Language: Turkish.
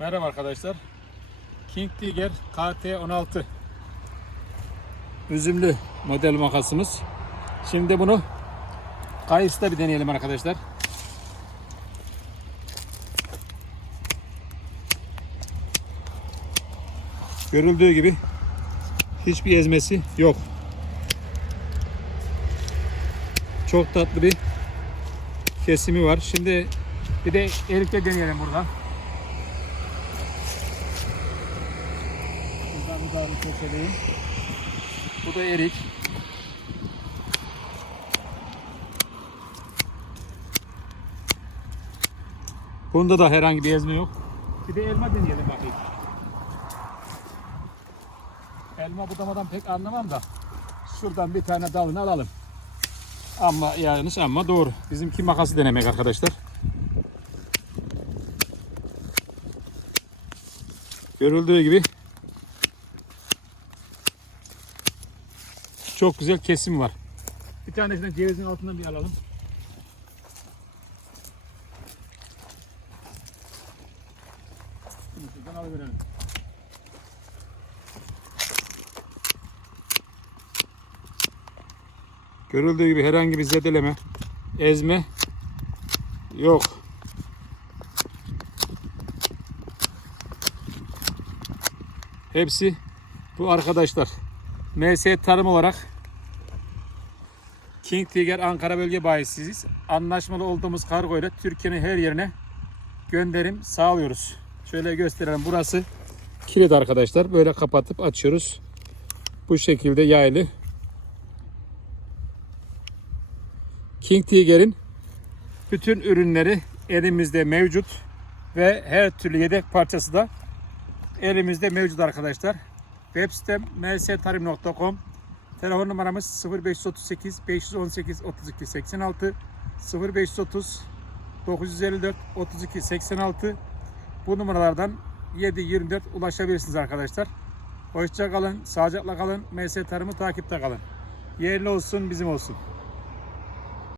Merhaba arkadaşlar. King Tiger KT16 üzümlü model makasımız. Şimdi bunu kayısıda bir deneyelim arkadaşlar. Görüldüğü gibi hiçbir ezmesi yok. Çok tatlı bir kesimi var. Şimdi bir de elikle deneyelim burada. Bir keseleyim. Bu da erik. Bunda da herhangi bir ezme yok. Bir de elma deneyelim bakayım. Elma budamadan pek anlamam da şuradan bir tane dalını alalım. Ama yanlış ama doğru. Bizimki makası denemek arkadaşlar. Görüldüğü gibi çok güzel kesim var. Bir tanesinden cevizin altından bir alalım. Şuradan alıverelim. Görüldüğü gibi herhangi bir zedeleme, ezme yok. Hepsi bu arkadaşlar. MS Tarım olarak King Tiger Ankara Bölge Bayisiyiz. Anlaşmalı olduğumuz kargo ile Türkiye'nin her yerine gönderim sağlıyoruz. Şöyle gösterelim. Burası kilit arkadaşlar. Böyle kapatıp açıyoruz. Bu şekilde yaylı. King Tiger'in bütün ürünleri elimizde mevcut ve her türlü yedek parçası da elimizde mevcut arkadaşlar. Web sitem mstarim.com Telefon numaramız 0538 518 32 86 0530 954 32 86 Bu numaralardan 7-24 ulaşabilirsiniz arkadaşlar. Hoşça kalın, sağlıcakla kalın, MS Tarım'ı takipte kalın. Yerli olsun, bizim olsun.